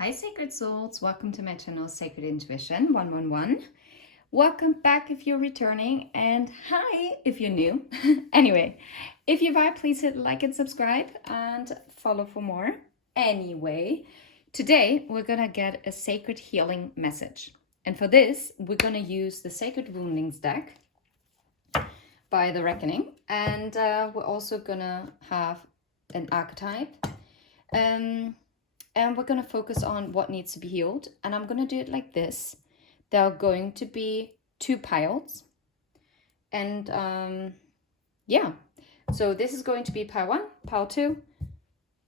Hi Sacred Souls, welcome to my channel Sacred Intuition 111. Welcome back if you're returning, and hi if you're new. Anyway, if you vibe, please hit like and subscribe and follow for more. Anyway, today we're gonna get a sacred healing message. And for this, we're gonna use the Sacred Woundings deck by The Reckoning. And we're also gonna have an archetype. And we're going to focus on what needs to be healed. And I'm going to do it like this. There are going to be two piles. And yeah, so this is going to be pile 1, pile 2.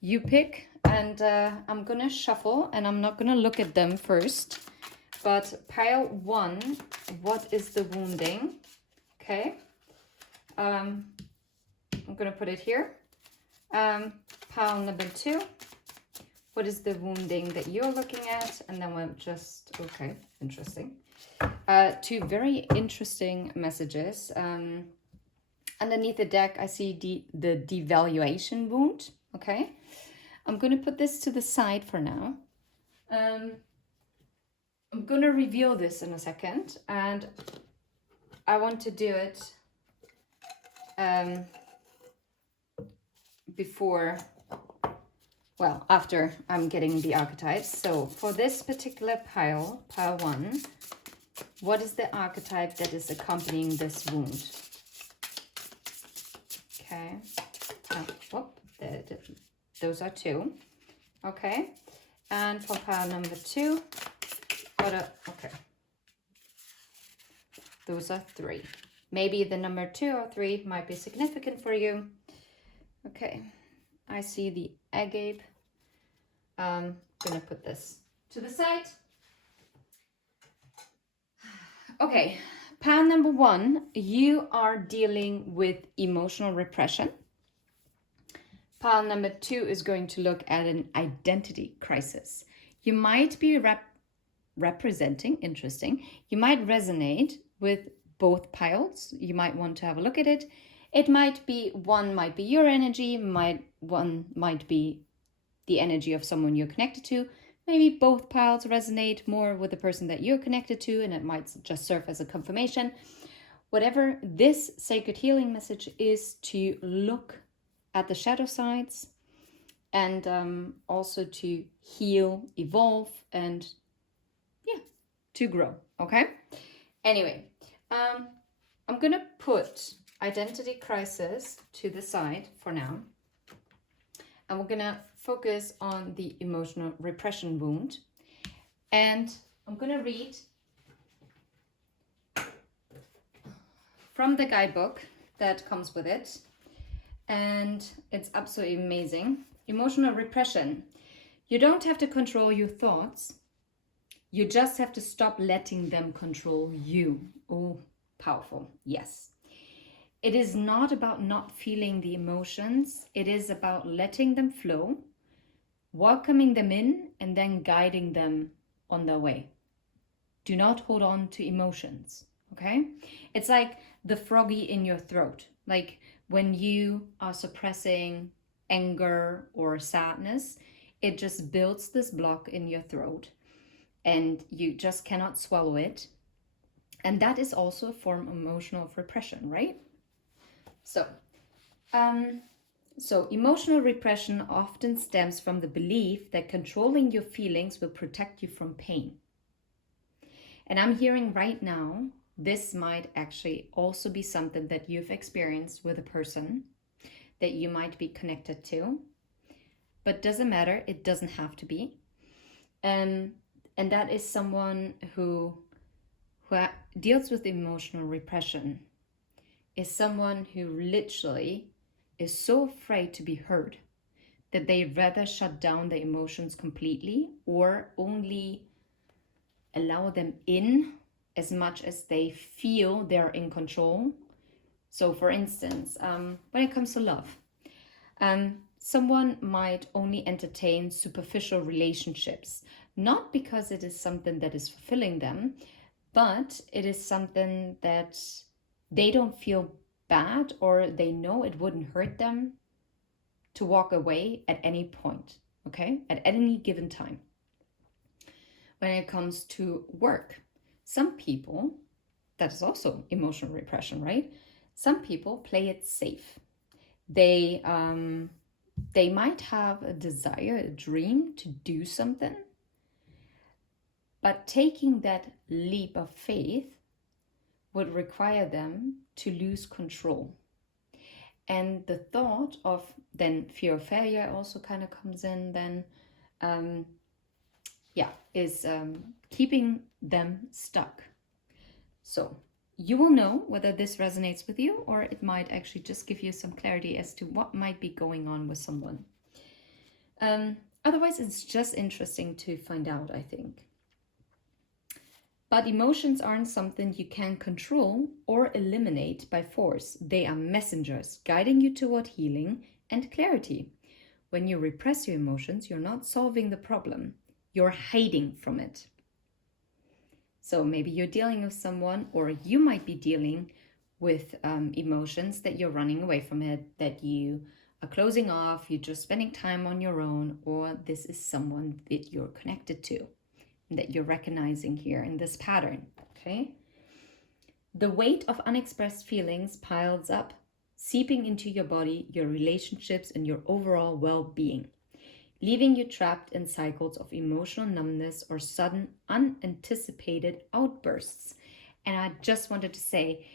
You pick, and I'm going to shuffle, and I'm not going to look at them first. But pile 1, what is the wounding? Okay. I'm going to put it here. Pile number 2. What is the wounding that you're looking at? And then we'll just, okay, interesting. Two very interesting messages. Underneath the deck, I see the devaluation wound, okay? I'm going to put this to the side for now. I'm going to reveal this in a second, and I want to do it after I'm getting the archetypes. So for this particular pile 1, what is the archetype that is accompanying this wound? Okay. Those are 2. Okay. And for pile number 2, okay. Those are 3. Maybe the number 2 or 3 might be significant for you. Okay. I see the agate. I'm gonna put this to the side. Okay, pile number 1, you are dealing with emotional repression. Pile number 2 is going to look at an identity crisis. You might be representing, interesting, you might resonate with both piles. You might want to have a look at it. It might be, one might be your energy, one might be the energy of someone you're connected to. Maybe both piles resonate more with the person that you're connected to, and it might just serve as a confirmation. Whatever this sacred healing message is, to look at the shadow sides and also to heal, evolve, and yeah, to grow, okay? Anyway, I'm gonna put identity crisis to the side for now. And we're gonna focus on the emotional repression wound. And I'm gonna read from the guidebook that comes with it. And it's absolutely amazing. Emotional repression. You don't have to control your thoughts. You just have to stop letting them control you. Oh, powerful. Yes. It is not about not feeling the emotions. It is about letting them flow, welcoming them in, and then guiding them on their way. Do not hold on to emotions, okay? It's like the froggy in your throat. Like when you are suppressing anger or sadness, it just builds this block in your throat and you just cannot swallow it. And that is also a form of emotional repression, right? So emotional repression often stems from the belief that controlling your feelings will protect you from pain. And I'm hearing right now, this might actually also be something that you've experienced with a person that you might be connected to. But doesn't matter, it doesn't have to be. And that is someone who deals with emotional repression, is someone who literally is so afraid to be heard that they rather shut down their emotions completely or only allow them in as much as they feel they're in control. So for instance, when it comes to love, someone might only entertain superficial relationships, not because it is something that is fulfilling them, but it is something that they don't feel bad or they know it wouldn't hurt them to walk away at any point, okay? At any given time. when it comes to work. Some people, that is also emotional repression, right? Some people play it safe. They might have a desire, a dream to do something, but taking that leap of faith would require them to lose control. And the thought of then fear of failure also kind of comes in then, is keeping them stuck. So you will know whether this resonates with you, or it might actually just give you some clarity as to what might be going on with someone. Otherwise, it's just interesting to find out, I think. But emotions aren't something you can control or eliminate by force. They are messengers guiding you toward healing and clarity. When you repress your emotions, you're not solving the problem, you're hiding from it. So maybe you're dealing with someone, or you might be dealing with emotions that you're running away from it, that you are closing off, you're just spending time on your own, or this is someone that you're connected to, that you're recognizing here in this pattern, okay? The weight of unexpressed feelings piles up, seeping into your body, your relationships, and your overall well-being, leaving you trapped in cycles of emotional numbness or sudden, unanticipated outbursts. And I just wanted to say,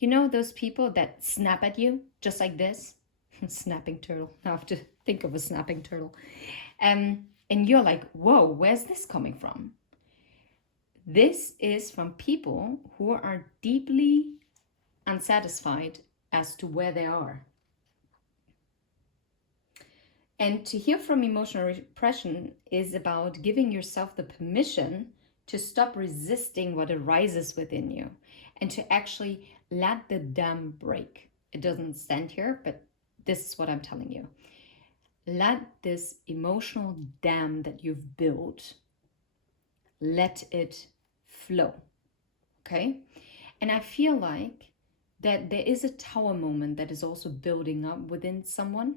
you know those people that snap at you just like this? Snapping turtle. I have to think of a snapping turtle. And you're like, whoa, where's this coming from? This is from people who are deeply unsatisfied as to where they are. And to heal from emotional repression is about giving yourself the permission to stop resisting what arises within you and to actually let the dam break. It doesn't stand here, but this is what I'm telling you. Let this emotional dam that you've built, let it flow, okay? And I feel like that there is a tower moment that is also building up within someone.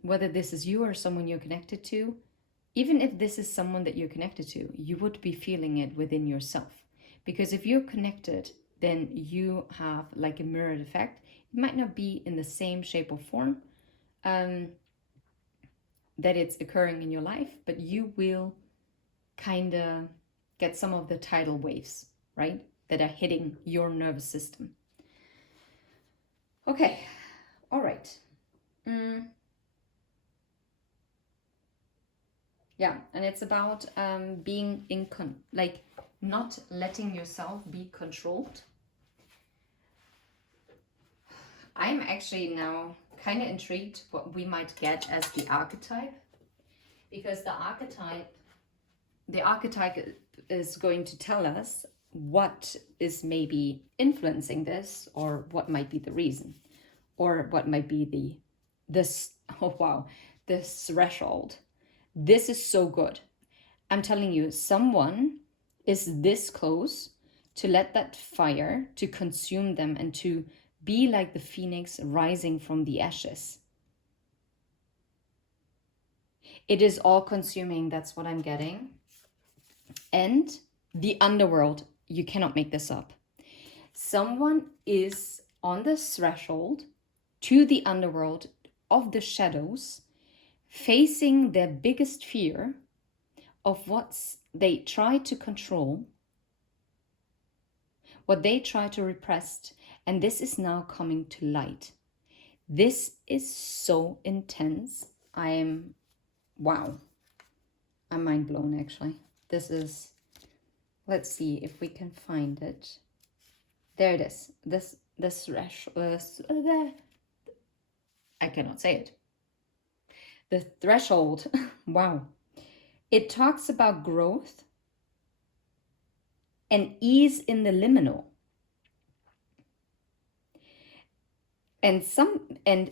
Whether this is you or someone you're connected to, even if this is someone that you're connected to, you would be feeling it within yourself. Because if you're connected, then you have like a mirrored effect. It might not be in the same shape or form that it's occurring in your life, but you will kind of get some of the tidal waves, right, that are hitting your nervous system. Okay, all right. Yeah, and it's about being like not letting yourself be controlled. I'm actually now kind of intrigued what we might get as the archetype, because the archetype is going to tell us what is maybe influencing this, or what might be the reason, or what might be this threshold. This is so good. I'm telling you, someone is this close to let that fire to consume them and to be like the phoenix rising from the ashes. It is all consuming, that's what I'm getting. And the underworld, you cannot make this up. Someone is on the threshold to the underworld of the shadows, facing their biggest fear of what they try to control, what they try to repress, and this is now coming to light. This is so intense. Wow. I'm mind blown, actually. This is, let's see if we can find it. There it is. I cannot say it. The threshold. Wow. It talks about growth and ease in the liminal. And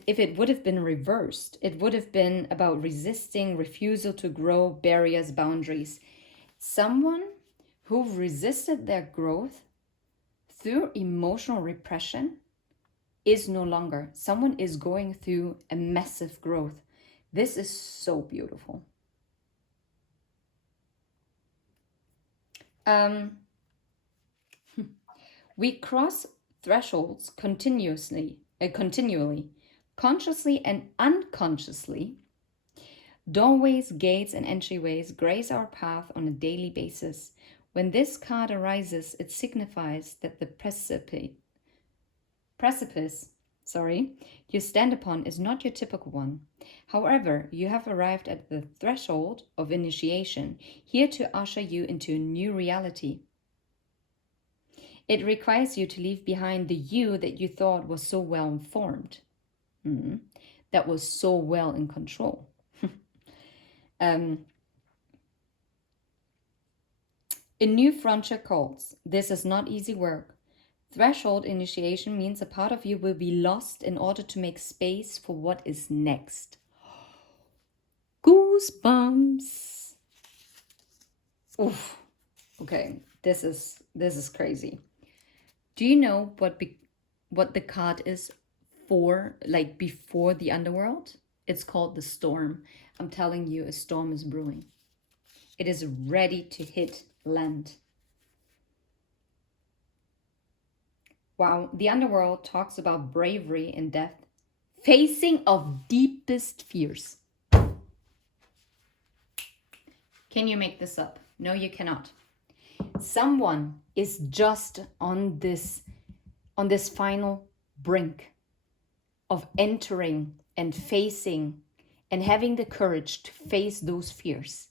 if it would have been reversed, it would have been about resisting, refusal to grow, barriers, boundaries. Someone who resisted their growth through emotional repression is no longer. Someone is going through a massive growth. This is so beautiful. Um, we cross thresholds continually, consciously and unconsciously. Doorways, gates, and entryways grace our path on a daily basis. When this card arises, it signifies that the precipice, you stand upon is not your typical one. However, you have arrived at the threshold of initiation, here to usher you into a new reality. It requires you to leave behind the you that you thought was so well informed, that was so well in control. A new frontier calls. This is not easy work. Threshold initiation means a part of you will be lost in order to make space for what is next. Goosebumps. Oof. Okay, this is crazy. Do you know what the card is for, like before the underworld? It's called the storm. I'm telling you, a storm is brewing. It is ready to hit land. Wow, the underworld talks about bravery and death, facing of deepest fears. Can you make this up? No, you cannot. Someone is just on this final brink of entering and facing and having the courage to face those fears.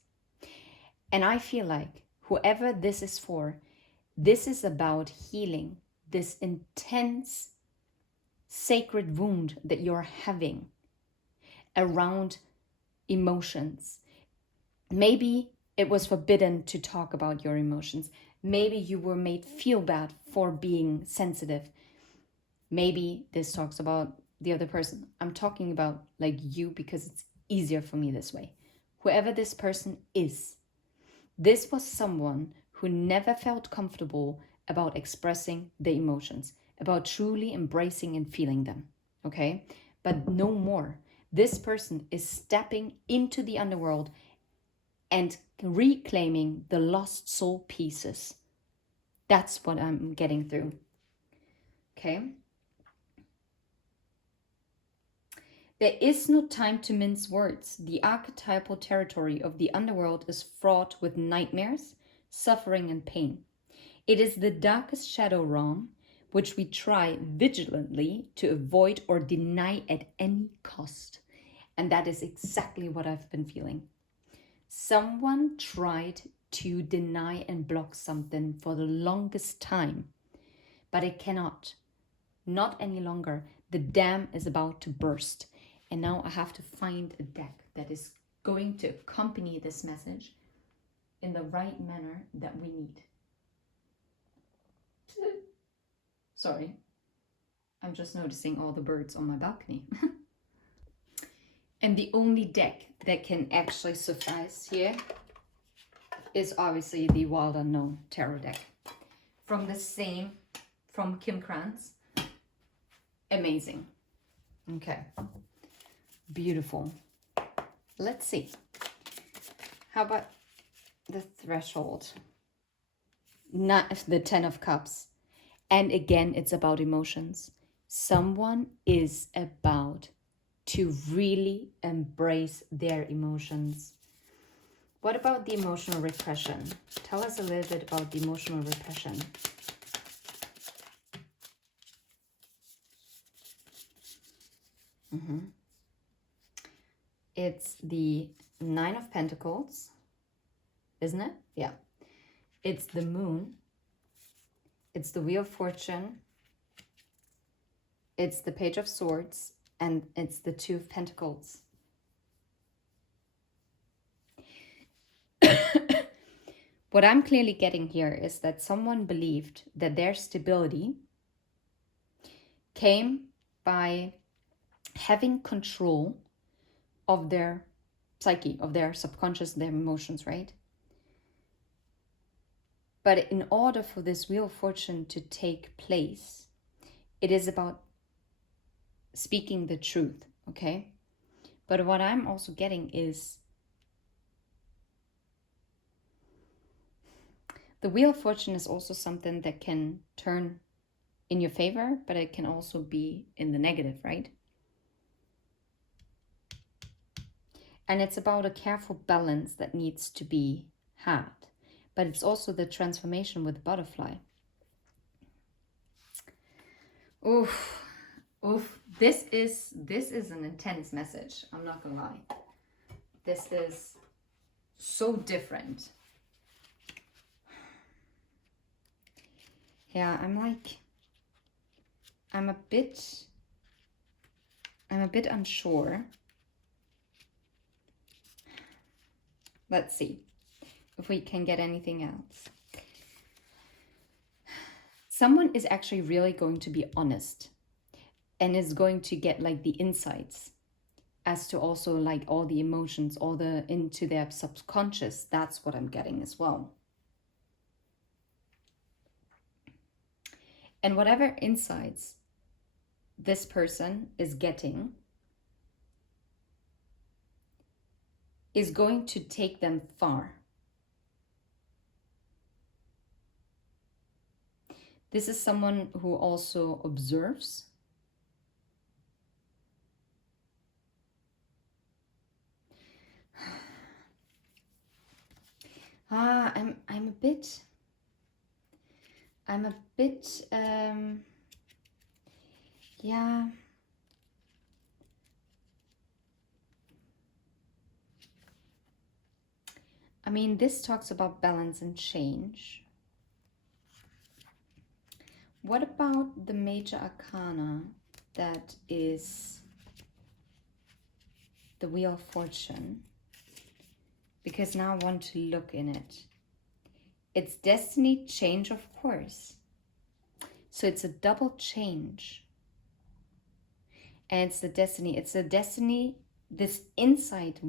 And I feel like whoever this is for, this is about healing this intense sacred wound that you're having around emotions. Maybe it was forbidden to talk about your emotions. Maybe you were made feel bad for being sensitive. Maybe this talks about the other person. I'm talking about like you because it's easier for me this way. Whoever this person is, this was someone who never felt comfortable about expressing the emotions, about truly embracing and feeling them, okay? But no more. This person is stepping into the underworld and reclaiming the lost soul pieces. That's what I'm getting through, okay? There is no time to mince words. The archetypal territory of the underworld is fraught with nightmares, suffering, and pain. It is the darkest shadow realm, which we try vigilantly to avoid or deny at any cost. And that is exactly what I've been feeling. Someone tried to deny and block something for the longest time, but it cannot. Not any longer. The dam is about to burst. And now I have to find a deck that is going to accompany this message in the right manner that we need. Sorry, I'm just noticing all the birds on my balcony. And the only deck that can actually suffice here is obviously the Wild Unknown Tarot deck. From Kim Krantz. Amazing. Okay. Beautiful. Let's see. How about the Threshold? Not the 10 of Cups. And again, it's about emotions. Someone is about to really embrace their emotions. What about the emotional repression? Tell us a little bit about the emotional repression. It's the 9 of Pentacles, isn't it? Yeah. It's the Moon. It's the Wheel of Fortune. It's the Page of Swords. And it's the 2 of Pentacles. What I'm clearly getting here is that someone believed that their stability came by having control of their psyche, of their subconscious, their emotions, right? But in order for this Wheel of Fortune to take place, it is about speaking the truth, okay? But what I'm also getting is The Wheel of Fortune is also something that can turn in your favor, but it can also be in the negative, right? And it's about a careful balance that needs to be had. But it's also the transformation with butterfly. Oof. Oof. This is an intense message. I'm not gonna lie. This is so different. Yeah, I'm a bit unsure. Let's see if we can get anything else. Someone is actually really going to be honest and is going to get like the insights as to also like all the emotions, all the into their subconscious. That's what I'm getting as well. And whatever insights this person is getting is going to take them far. This is someone who also observes. I'm a bit yeah. I mean, this talks about balance and change. What about the major arcana that is the Wheel of Fortune? Because now I want to look in it. It's destiny, change, of course. So it's a double change. And it's the destiny. It's a destiny. This insight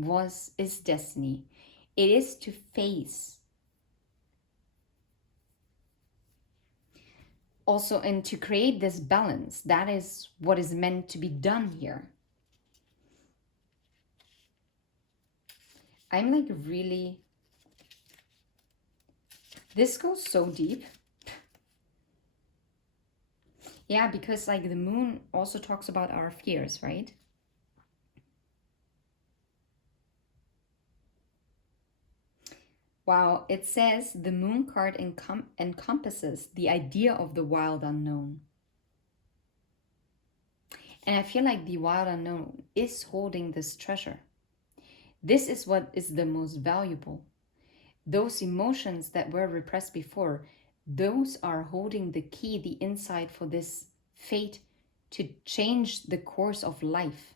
is destiny. It is to face. Also, and to create this balance. That is what is meant to be done here. I'm like really... This goes so deep. Yeah, because like the moon also talks about our fears, right? Wow, it says the moon card encompasses the idea of the wild unknown. And I feel like the wild unknown is holding this treasure. This is what is the most valuable. Those emotions that were repressed before, those are holding the key, the insight for this fate to change the course of life,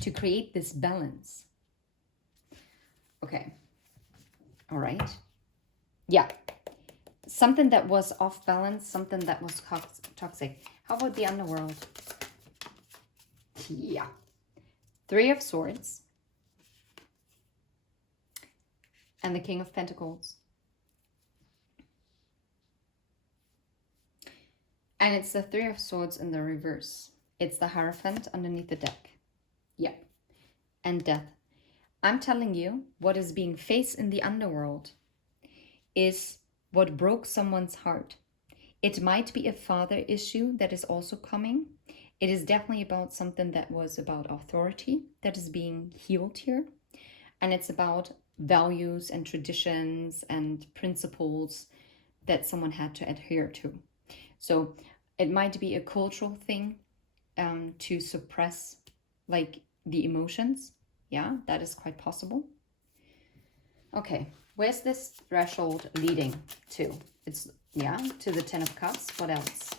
to create this balance. Okay. All right. Yeah. Something that was off balance, something that was toxic. How about the underworld? Yeah. 3 of Swords. And the King of Pentacles. And it's the 3 of Swords in the reverse. It's the Hierophant underneath the deck. Yeah. And Death. I'm telling you, what is being faced in the underworld is what broke someone's heart. It might be a father issue that is also coming. It is definitely about something that was about authority that is being healed here. And it's about values and traditions and principles that someone had to adhere to. So it might be a cultural thing to suppress like the emotions. Yeah, that is quite possible. Okay, where's this threshold leading to? It's, yeah, to the 10 of Cups. What else?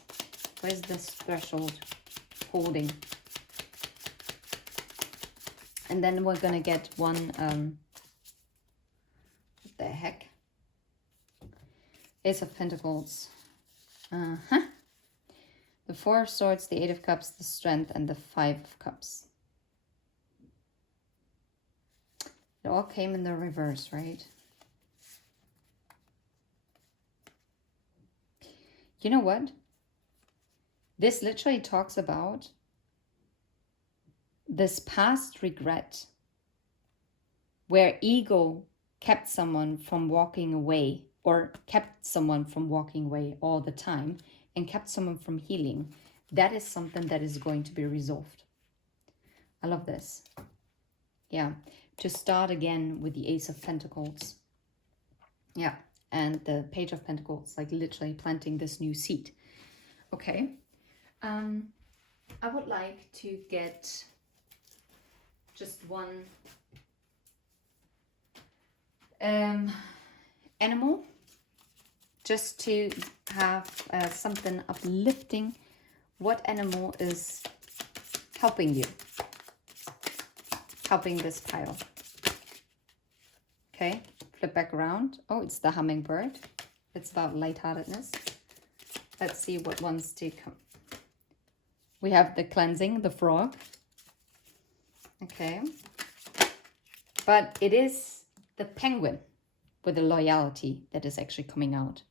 Where's this threshold holding? And then we're gonna get one, what the heck? Ace of Pentacles. The 4 of Swords, the 8 of Cups, the Strength, and the 5 of Cups. It all came in the reverse, right? You know what? This literally talks about this past regret where ego kept someone from walking away or kept someone from walking away all the time and kept someone from healing, that is something that is going to be resolved. I love this. Yeah, to start again with the Ace of Pentacles. Yeah, and the Page of Pentacles, like literally planting this new seed. Okay, I would like to get just one animal, just to have something uplifting. What animal is helping you? Helping this pile. Okay, flip back around. Oh, it's the hummingbird. It's about lightheartedness. Let's see what wants to come. We have the cleansing, the frog. Okay. But it is the penguin with the loyalty that is actually coming out.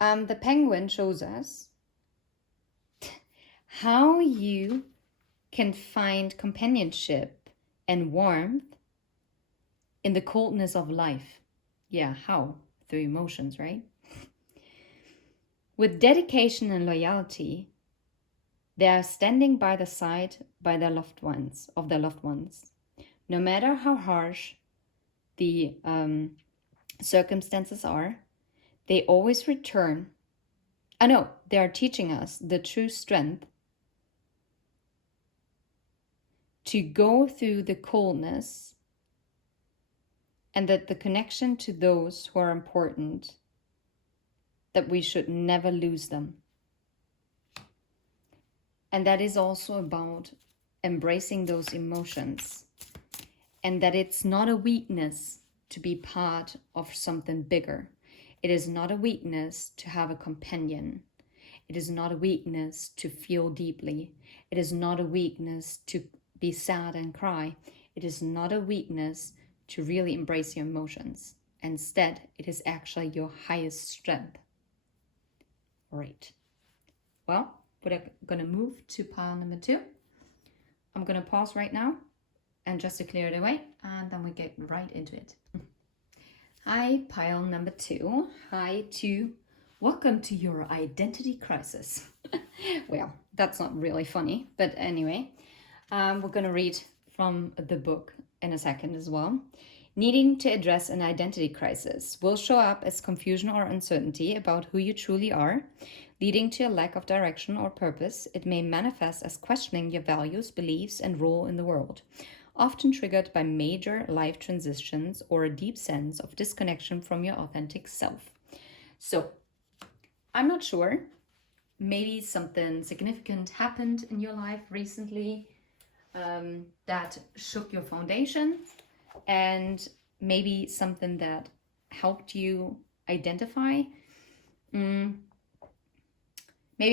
The penguin shows us how you can find companionship and warmth in the coldness of life. Yeah, how? Through emotions, right? With dedication and loyalty, they are standing by the side by their loved ones, of their loved ones. No matter how harsh the circumstances are, they always return. I know they are teaching us the true strength to go through the coldness, and that the connection to those who are important, that we should never lose them. And that is also about embracing those emotions, and that it's not a weakness to be part of something bigger. It is not a weakness to have a companion. It is not a weakness to feel deeply. It is not a weakness to be sad and cry. It is not a weakness to really embrace your emotions. Instead, it is actually your highest strength. Right. Well, we're going to move to pile number 2. I'm going to pause right now and just to clear it away, and then we get right into it. Hi, pile number 2. Hi to welcome to your identity crisis. Well, that's not really funny, but anyway, we're going to read from the book in a second as well. Needing to address an identity crisis will show up as confusion or uncertainty about who you truly are, leading to a lack of direction or purpose. It may manifest as questioning your values, beliefs, and role in the world, often triggered by major life transitions or a deep sense of disconnection from your authentic self. So, I'm not sure. Maybe something significant happened in your life recently that shook your foundation, and maybe something that helped you identify. Maybe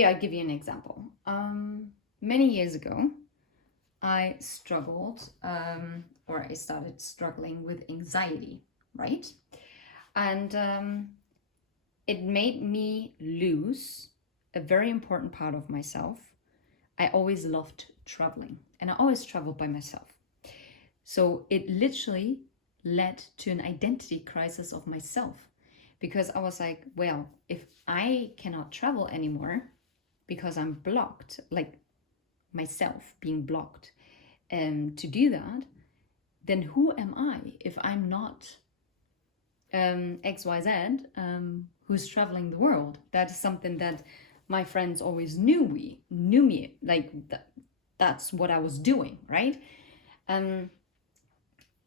I'll give you an example. Many years ago, I struggled, or I started struggling with anxiety, right? And it made me lose a very important part of myself. I always loved traveling, and I always traveled by myself. So it literally led to an identity crisis of myself, because I was like, well, if I cannot travel anymore because I'm blocked, like myself being blocked to do that, then who am I if I'm not XYZ who's traveling the world? That is something that my friends always knew me, like that's what I was doing, right?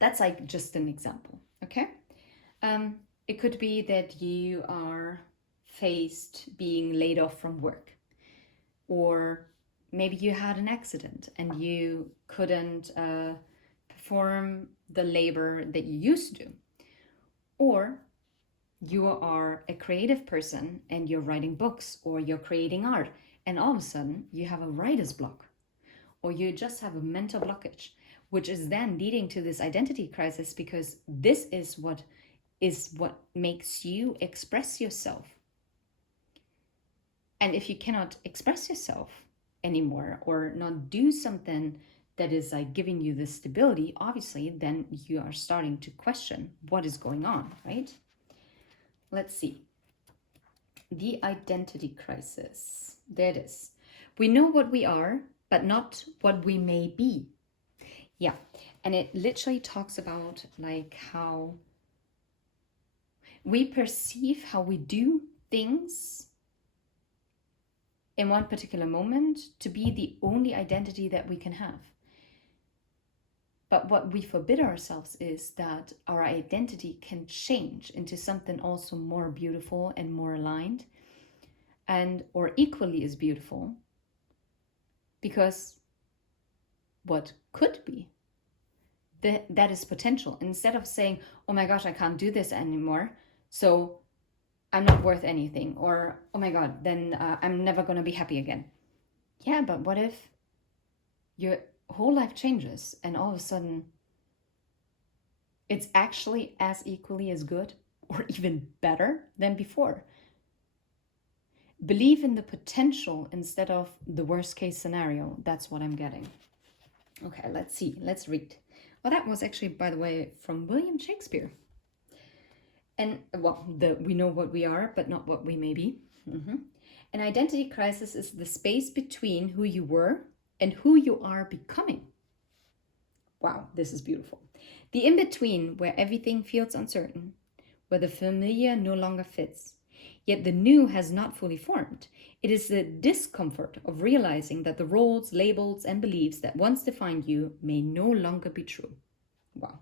That's like just an example, okay? It could be that you are faced being laid off from work, or maybe you had an accident and you couldn't perform the labor that you used to do, or you are a creative person and you're writing books or you're creating art, and all of a sudden you have a writer's block, or you just have a mental blockage, which is then leading to this identity crisis, because this is what makes you express yourself. And if you cannot express yourself anymore, or not do something that is like giving you this stability, obviously then you are starting to question what is going on, right? let's see. The identity crisis. There it is. We know what we are, but not what we may be. Yeah. And it literally talks about like how we perceive how we do things in one particular moment to be the only identity that we can have. But what we forbid ourselves is that our identity can change into something also more beautiful and more aligned, and or equally as beautiful, because what could be, that is potential. Instead of saying, oh my gosh, I can't do this anymore, so I'm not worth anything, or oh my god, then I'm never going to be happy again. Yeah, but what if your whole life changes and all of a sudden it's actually as equally as good or even better than before? Believe in the potential instead of the worst case scenario. That's what I'm getting. Okay, let's see. Let's read. Well, that was actually, by the way, from William Shakespeare. And well, we know what we are, but not what we may be. An identity crisis is the space between who you were and who you are becoming. Wow, this is beautiful. The in-between, where everything feels uncertain, where the familiar no longer fits, yet the new has not fully formed. It is the discomfort of realizing that the roles, labels, and beliefs that once defined you may no longer be true. Wow.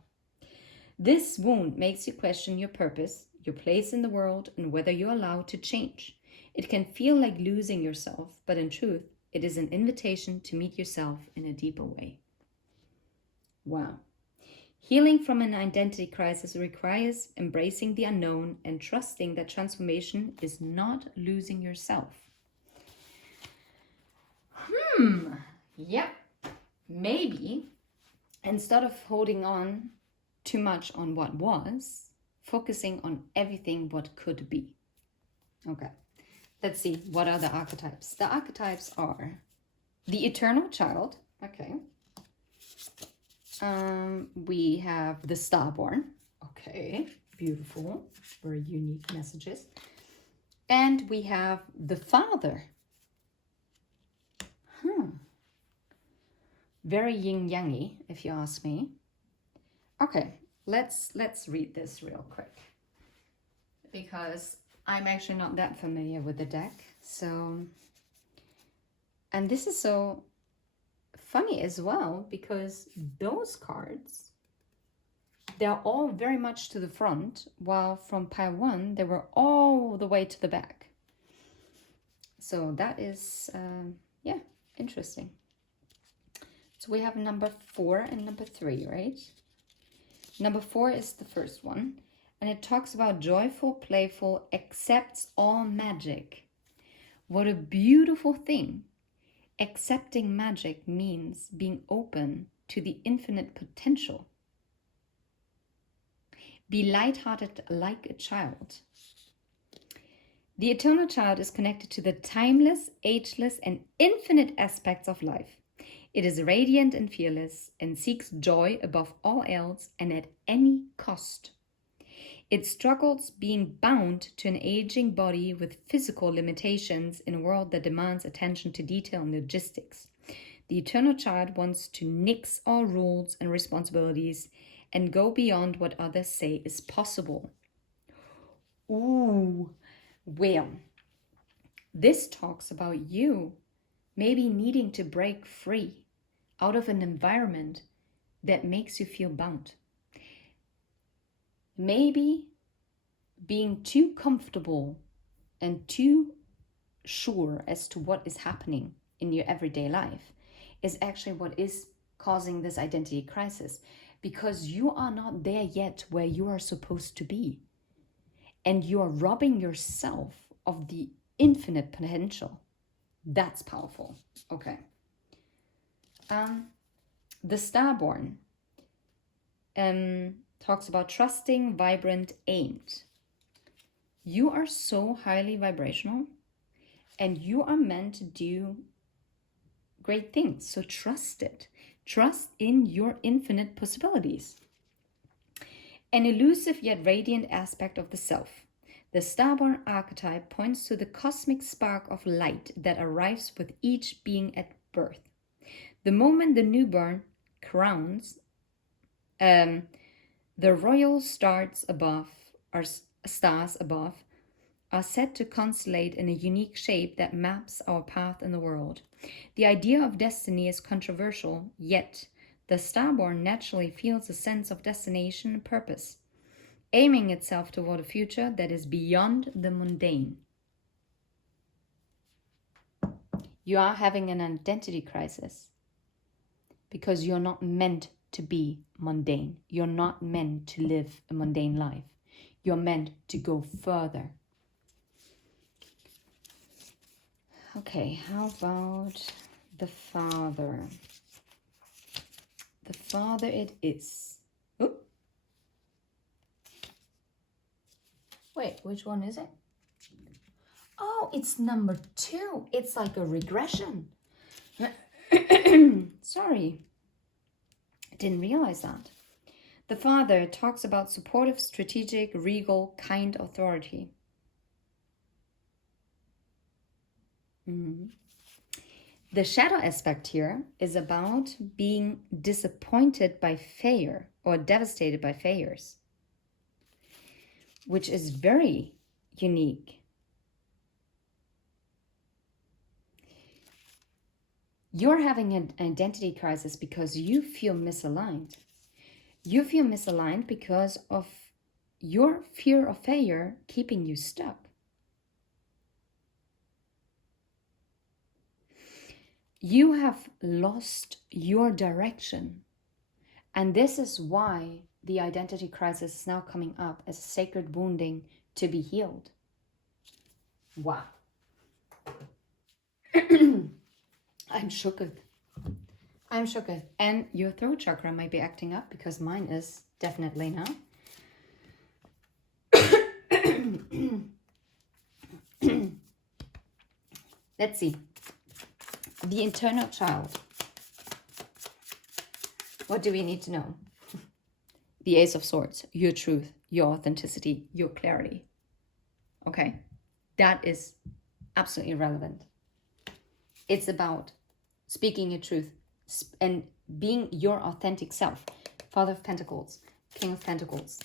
This wound makes you question your purpose, your place in the world, and whether you're allowed to change. It can feel like losing yourself, but in truth, it is an invitation to meet yourself in a deeper way. Wow. Healing from an identity crisis requires embracing the unknown and trusting that transformation is not losing yourself. Yep. Maybe instead of holding on too much on what was, focusing on everything what could be. Okay. Let's see, what are the archetypes? The archetypes are the eternal child. Okay. We have the starborn. Okay, beautiful, very unique messages. And we have the father. Very yin-yangy, if you ask me. Okay, let's read this real quick, because I'm actually not that familiar with the deck. So, and this is so funny as well, because those cards, they're all very much to the front, while from pile 1 they were all the way to the back. So that is yeah, interesting. So we have number 4 and number 3, right? Number 4 is the first one, and it talks about joyful, playful, accepts all magic. What a beautiful thing. Accepting magic means being open to the infinite potential. Be lighthearted like a child. The eternal child is connected to the timeless, ageless, and infinite aspects of life. It is radiant and fearless and seeks joy above all else and at any cost. It struggles being bound to an aging body with physical limitations in a world that demands attention to detail and logistics. The eternal child wants to nix all rules and responsibilities and go beyond what others say is possible. Ooh, well, this talks about you maybe needing to break free out of an environment that makes you feel bound. Maybe being too comfortable and too sure as to what is happening in your everyday life is actually what is causing this identity crisis, because you are not there yet where you are supposed to be, and you are robbing yourself of the infinite potential. That's powerful. Okay. The starborn talks about trusting, vibrant, aimed. You are so highly vibrational and you are meant to do great things. So trust it. Trust in your infinite possibilities. An elusive yet radiant aspect of the self. The starborn archetype points to the cosmic spark of light that arrives with each being at birth. The moment the newborn crowns, the royal stars above are set to constellate in a unique shape that maps our path in the world. The idea of destiny is controversial, yet the starborn naturally feels a sense of destination and purpose, aiming itself toward a future that is beyond the mundane. You are having an identity crisis because you're not meant to be mundane. You're not meant to live a mundane life. You're meant to go further. Okay, how about the father? The father it is. Oop. Wait, which one is it? Oh, it's number 2. It's like a regression. Sorry, I didn't realize that. The father talks about supportive, strategic, regal, kind authority. The shadow aspect here is about being disappointed by failure or devastated by failures, which is very unique. You're having an identity crisis because you feel misaligned. You feel misaligned because of your fear of failure keeping you stuck. You have lost your direction. And this is why the identity crisis is now coming up as a sacred wounding to be healed. Wow. I'm shooketh. I'm shooketh. And your throat chakra might be acting up because mine is definitely now. Let's see. The internal child. What do we need to know? The Ace of Swords, your truth, your authenticity, your clarity. Okay, that is absolutely irrelevant. It's about speaking your truth and being your authentic self. Father of Pentacles, King of Pentacles.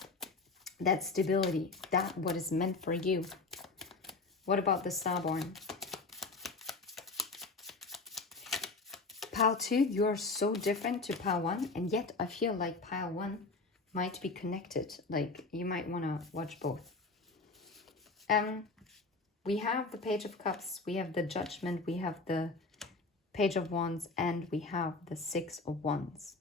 That stability, that what is meant for you. What about the Starborn? Pile 2, you're so different to Pile 1, and yet I feel like Pile 1 might be connected. Like, you might want to watch both. We have the Page of Cups, we have the Judgment, we have the Page of Wands, and we have the Six of Wands.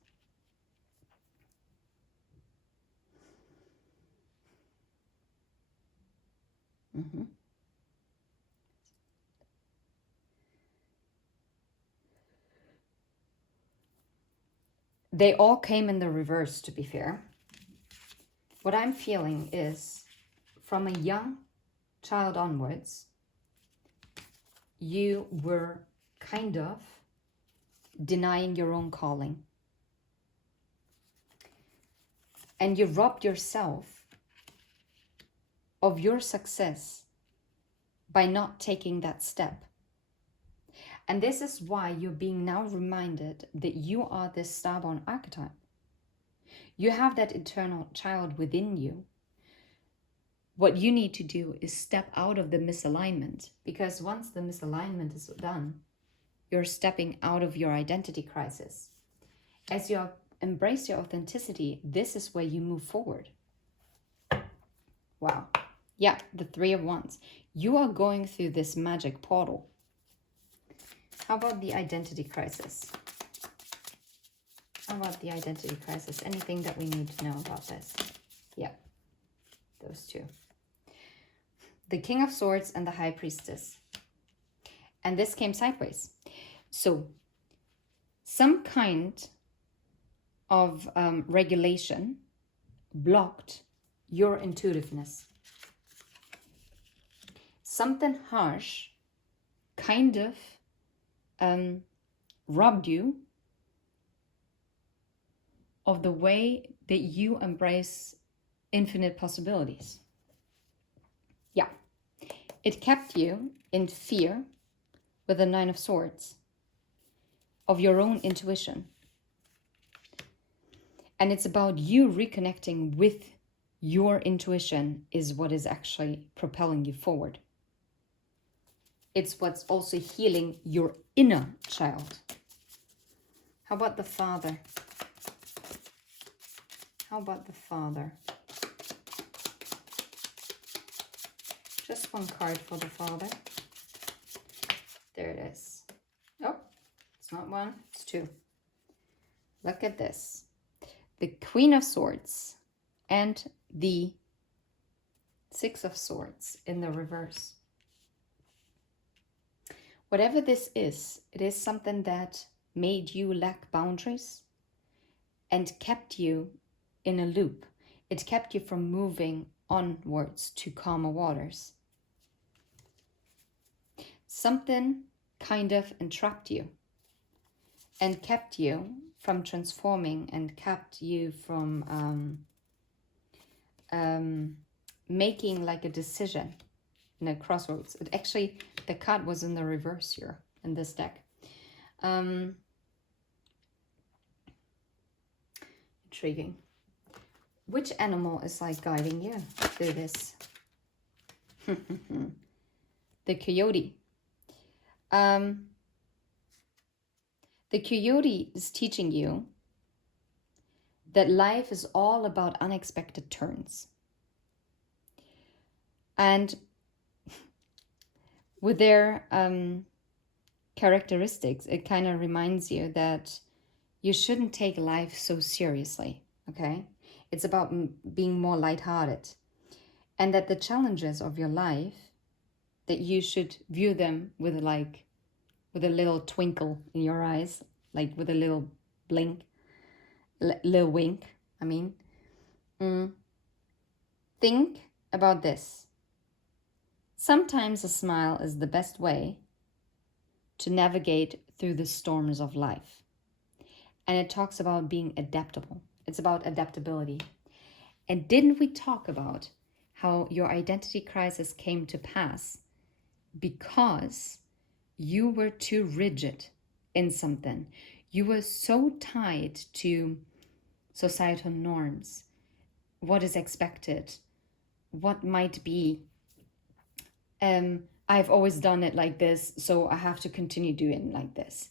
They all came in the reverse, to be fair. What I'm feeling is, from a young child onwards, you were kind of denying your own calling. And you robbed yourself of your success by not taking that step. And this is why you're being now reminded that you are this Starborn archetype. You have that eternal child within you. What you need to do is step out of the misalignment, because once the misalignment is done, you're stepping out of your identity crisis. As you embrace your authenticity, this is where you move forward. Wow. Yeah, the Three of Wands. You are going through this magic portal. How about the identity crisis? How about the identity crisis? Anything that we need to know about this? Yeah, those two. The King of Swords and the High Priestess. And this came sideways. So, some kind of regulation blocked your intuitiveness. Something harsh kind of robbed you of the way that you embrace infinite possibilities. Yeah. It kept you in fear with the Nine of Swords of your own intuition. And it's about you reconnecting with your intuition is what is actually propelling you forward. It's what's also healing your inner child. How about the Father? How about the Father? Just one card for the Father. There it is. Oh, it's not one, it's two. Look at this. The Queen of Swords and the Six of Swords in the reverse. Whatever this is, it is something that made you lack boundaries and kept you in a loop. It kept you from moving onwards to calmer waters. Something kind of entrapped you and kept you from transforming and kept you from making like a decision in a crossroads. It actually, the card was in the reverse here in this deck. Intriguing. Which animal is like guiding you through this? The coyote. The coyote is teaching you that life is all about unexpected turns. And with their characteristics, it kind of reminds you that you shouldn't take life so seriously, okay? It's about being more lighthearted. And that the challenges of your life, that you should view them with a little twinkle in your eyes, like with a little blink, little wink, I mean. Think about this. Sometimes a smile is the best way to navigate through the storms of life. And it talks about being adaptable. It's about adaptability. And didn't we talk about how your identity crisis came to pass because you were too rigid in something? You were so tied to societal norms, what is expected, what might be. I've always done it like this, so I have to continue doing like this.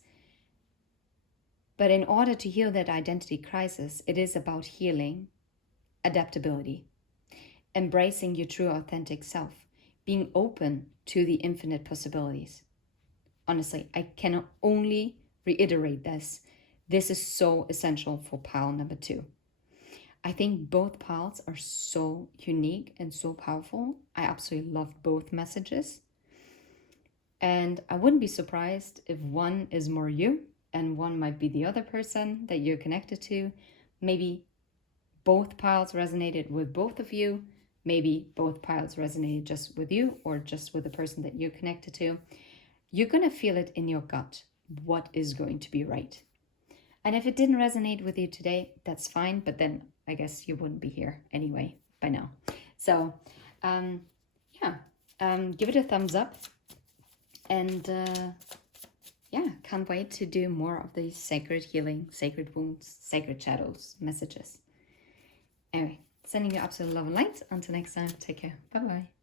But in order to heal that identity crisis, it is about healing adaptability, embracing your true authentic self, being open to the infinite possibilities. Honestly, I can only reiterate this. This is so essential for pile number 2. I think both piles are so unique and so powerful. I absolutely love both messages. And I wouldn't be surprised if one is more you and one might be the other person that you're connected to. Maybe both piles resonated with both of you. Maybe both piles resonated just with you or just with the person that you're connected to. You're going to feel it in your gut what is going to be right. And if it didn't resonate with you today, that's fine. But then I guess you wouldn't be here anyway by now. So give it a thumbs up. And can't wait to do more of these sacred healing, sacred wounds, sacred shadows messages. Anyway, sending you absolute love and light. Until next time, take care. Bye-bye.